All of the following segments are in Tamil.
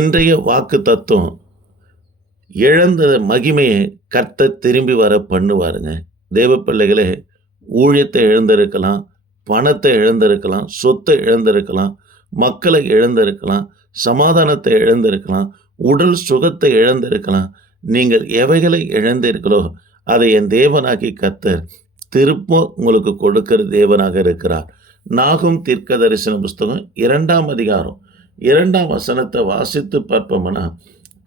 இன்றைய வாக்கு தத்துவம் இழந்த மகிமையை கர்த்த திரும்பி வர பண்ணுவாருங்க. தேவ பிள்ளைகளே ஊழியத்தை இழந்திருக்கலாம் பணத்தை இழந்திருக்கலாம் சொத்தை இழந்திருக்கலாம் மக்களை இழந்திருக்கலாம் சமாதானத்தை இழந்திருக்கலாம் உடல் சுகத்தை இழந்திருக்கலாம். நீங்கள் எவைகளை இழந்தீர்களோ அதை என் தேவனாகி கத்தர் திருப்ப உங்களுக்கு கொடுக்கிற தேவனாக இருக்கிறார். நாகும் தீர்க்க தரிசன புஸ்தகம் இரண்டாம் அதிகாரம் இரண்டாம் வசனத்தை வாசித்து பார்ப்போம்னா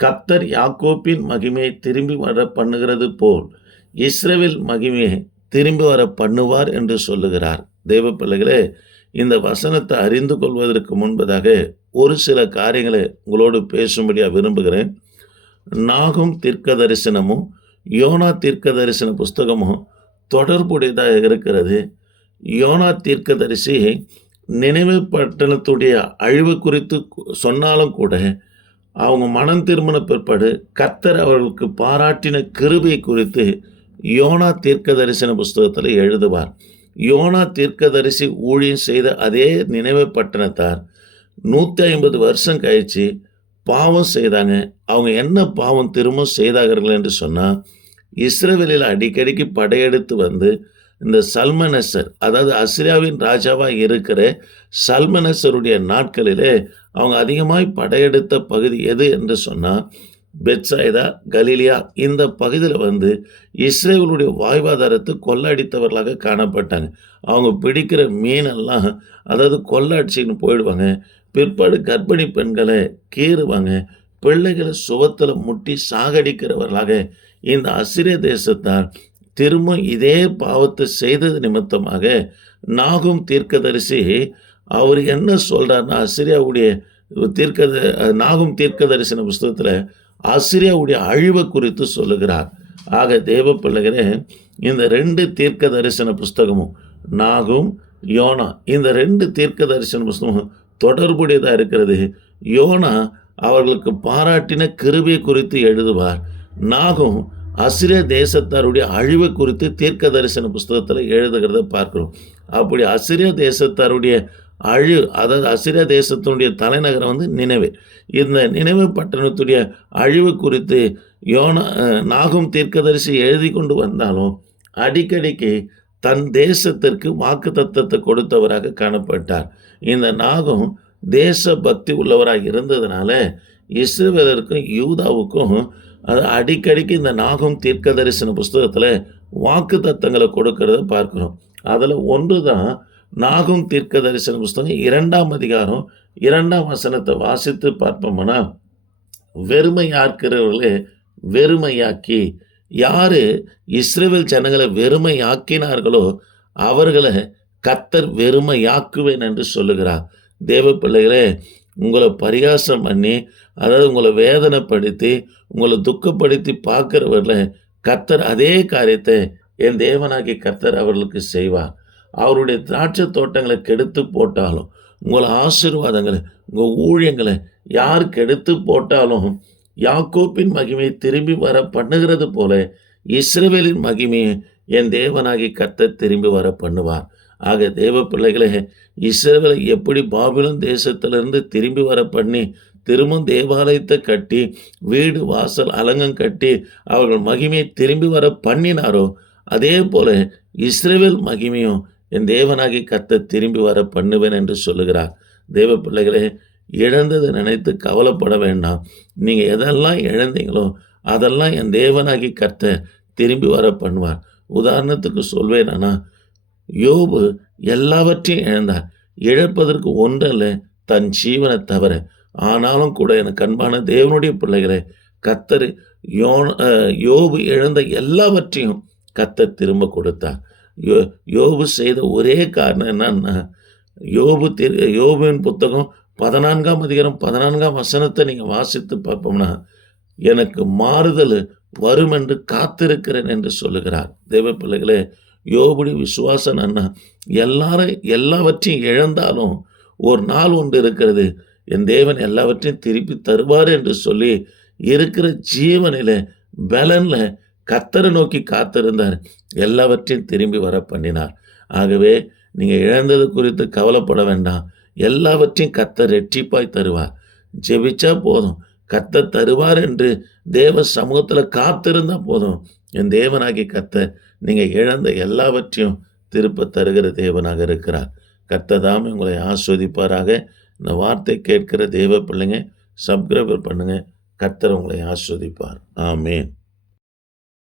கப்தர் யாக்கோப்பின் மகிமையை திரும்பி வர பண்ணுகிறது போல் இஸ்ரேவில் மகிமையை திரும்பி வர பண்ணுவார் என்று சொல்லுகிறார். தெய்வ பிள்ளைகளே இந்த வசனத்தை அறிந்து கொள்வதற்கு முன்பதாக ஒரு சில காரியங்களை உங்களோடு பேசும்படியாக விரும்புகிறேன். நாகும் தீர்க்க தரிசனமும் யோனா தீர்க்க தரிசன புஸ்தகமும் தொடர்புடையதாக இருக்கிறது. யோனா தீர்க்கதரிசி நினைவு பட்டணத்துடைய அழிவு குறித்து சொன்னாலும் கூட அவங்க மனம் திரும்பின பிற்பாடு கர்த்தர் அவர்களுக்கு பாராட்டின கிருபை குறித்து யோனா தீர்க்க தரிசன புஸ்தகத்தில் எழுதுவார். யோனா தீர்க்கதரிசி ஊழியம் செய்த அதே நினைவு பட்டணத்தார். நூற்றி ஐம்பது வருஷம் கழிச்சு பாவம் செய்தாங்க. அவங்க என்ன பாவம் திரும்ப செய்தார்கள் என்று சொன்னால் இஸ்ரேவேலில் அடிக்கடிக்கு படையெடுத்து வந்து இந்த சல்மனசர் அதாவது அசிரியாவின் ராஜாவாக இருக்கிற சல்மனசருடைய நாட்களிலே அவங்க அதிகமாய் படையெடுத்த பகுதி எது என்று சொன்னால் பெட்சாய்தா கலீலியா இந்த பகுதியில் வந்து இஸ்ரேவலுடைய வாய்வாதாரத்தை கொள்ளடித்தவர்களாக காணப்பட்டாங்க. அவங்க பிடிக்கிற மீனெல்லாம் அதாவது கொள்ளாட்சின்னு போயிடுவாங்க. பிற்பாடு கர்ப்பிணி பெண்களை கீறுவாங்க. பிள்ளைகளை சுவத்தில் முட்டி சாகடிக்கிறவர்களாக இந்த அசிரிய தேசத்தார் திரும்ப இதே பாவத்தை செய்தது நிமித்தமாக நாகும் தீர்க்கதரிசி அவர் என்ன சொல்கிறாருன்னா அசிரியாவுடைய தீர்க்க நாகும் தீர்க்க தரிசன புஸ்தகத்தில் அசிரியாவுடைய அழிவை குறித்து சொல்லுகிறார். ஆக தேவ பிள்ளைகளே இந்த ரெண்டு தீர்க்க தரிசன புஸ்தகமும் நாகும் யோனா இந்த ரெண்டு தீர்க்க தரிசன புஸ்தகமும் தொடர்புடையதாக இருக்கிறது. யோனா அவர்களுக்கு பாராட்டின கிருபை குறித்து எழுதுவார். நாகும் அசிரிய தேசத்தாருடைய அழிவு குறித்து தீர்க்க தரிசன புஸ்தகத்தில் எழுதுகிறத பார்க்குறோம். அப்படி அசிரிய தேசத்தாருடைய அழிவு அதாவது அசிரிய தேசத்தினுடைய தலைநகரம் வந்து நினைவு. இந்த நினைவு பட்டணத்துடைய அழிவு குறித்து யோனா நாகும் தீர்க்கதரிசி எழுதி கொண்டு வந்தாலும் அடிக்கடிக்கு தன் தேசத்திற்கு வாக்கு தத்துவத்தை கொடுத்தவராக காணப்பட்டார். இந்த நாகம் தேச பக்தி உள்ளவராக இருந்ததுனால இஸ்ரேலருக்கும் யூதாவுக்கும் அது அடிக்கடிக்கு இந்த நாகம் தீர்க்க தரிசன புஸ்தகத்தில் வாக்கு தத்தங்களை கொடுக்கறத பார்க்குறோம். அதில் ஒன்று தான் நாகும் தீர்க்க தரிசன புஸ்தகம் இரண்டாம் அதிகாரம் இரண்டாம் வசனத்தை வாசித்து பார்ப்போம்னா வெறுமையாக்கிறவர்களே வெறுமையாக்கி யார் இஸ்ரேல் ஜனங்களை வெறுமையாக்கினார்களோ அவர்களை கத்தர் வெறுமையாக்குவேன் என்று சொல்லுகிறார். தேவ பிள்ளைகளே உங்களை பரிகாசம் பண்ணி அதாவது உங்களை வேதனைப்படுத்தி உங்களை துக்கப்படுத்தி பார்க்குறவரில் கத்தர் அதே காரியத்தை என் தேவனாகி கத்தர் அவர்களுக்கு செய்வார். அவருடைய திராட்சை தோட்டங்களை கெடுத்து போட்டாலும் உங்களை ஆசீர்வாதங்களை உங்கள் ஊழியங்களை யார் கெடுத்து போட்டாலும் யாக்கோப்பின் மகிமையை திரும்பி வர பண்ணுகிறது போல இஸ்ரேவேலின் மகிமையை என் தேவனாகி கத்தர் திரும்பி வர பண்ணுவார். ஆக தேவ பிள்ளைகளே இஸ்ரேலை எப்படி பாபிலும் தேசத்திலிருந்து திரும்பி வர பண்ணி திரும்பும் தேவாலயத்தை கட்டி வீடு வாசல் அலங்கம் கட்டி அவர்கள் மகிமையை திரும்பி வர பண்ணினாரோ அதே போல இஸ்ரேவேல் மகிமையும் என் தேவனாகி கத்த திரும்பி வர பண்ணுவேன் என்று சொல்லுகிறார். தேவ பிள்ளைகளே இழந்ததை நினைத்து கவலைப்பட வேண்டாம். நீங்கள் எதெல்லாம் இழந்தீங்களோ அதெல்லாம் என் தேவனாகி கத்த திரும்பி வர பண்ணுவார். உதாரணத்துக்கு சொல்வேன் ஆனால் யோபு எல்லாவற்றையும் இழந்தார். இழப்பதற்கு ஒன்றல்ல தன் ஜீவனை தவிர. ஆனாலும் கூட எனக்கு அன்பான தேவனுடைய பிள்ளைகளை கத்தர் யோ யோபு இழந்த எல்லாவற்றையும் கத்தர் திரும்ப கொடுத்தார். யோ யோபு செய்த ஒரே காரணம் என்னன்னா யோபு திரு யோபுவின் புத்தகம் பதினான்காம் அதிகாரம் பதினான்காம் வசனத்தை நீங்கள் வாசித்து பார்ப்போம்னா எனக்கு மாறுதல் வரும் என்று காத்திருக்கிறேன் என்று சொல்லுகிறார். தேவ பிள்ளைகளே யோபுடி விசுவாசன் அண்ணா எல்லாரும் எல்லாவற்றையும் இழந்தாலும் ஒரு நாள் ஒன்று இருக்கிறது. என் தேவன் எல்லாவற்றையும் திருப்பி தருவார் என்று சொல்லி இருக்கிற ஜீவனில் பலனில் கத்தரை நோக்கி காத்திருந்தார். எல்லாவற்றையும் திரும்பி வர பண்ணினார். ஆகவே நீங்கள் இழந்தது குறித்து கவலைப்பட வேண்டாம். எல்லாவற்றையும் கத்தர் ரெட்டிப்பாய் தருவார். ஜெபிச்சா போதும். கர்த்தர் தருவார் என்று தேவ சமூகத்தில் காத்திருந்தால் போதும். என் தேவனாகி கத்த நீங்கள் இழந்த எல்லாவற்றையும் திருப்ப தருகிற தேவனாக இருக்கிறார். கர்த்ததாமே உங்களை ஆஸ்வதிப்பாராக. இந்த வார்த்தை கேட்கிற தேவ பிள்ளைங்க சப்ஸ்கிரைபர் பண்ணுங்கள் கர்த்தர் உங்களை ஆஸ்வதிப்பார். ஆமேன்.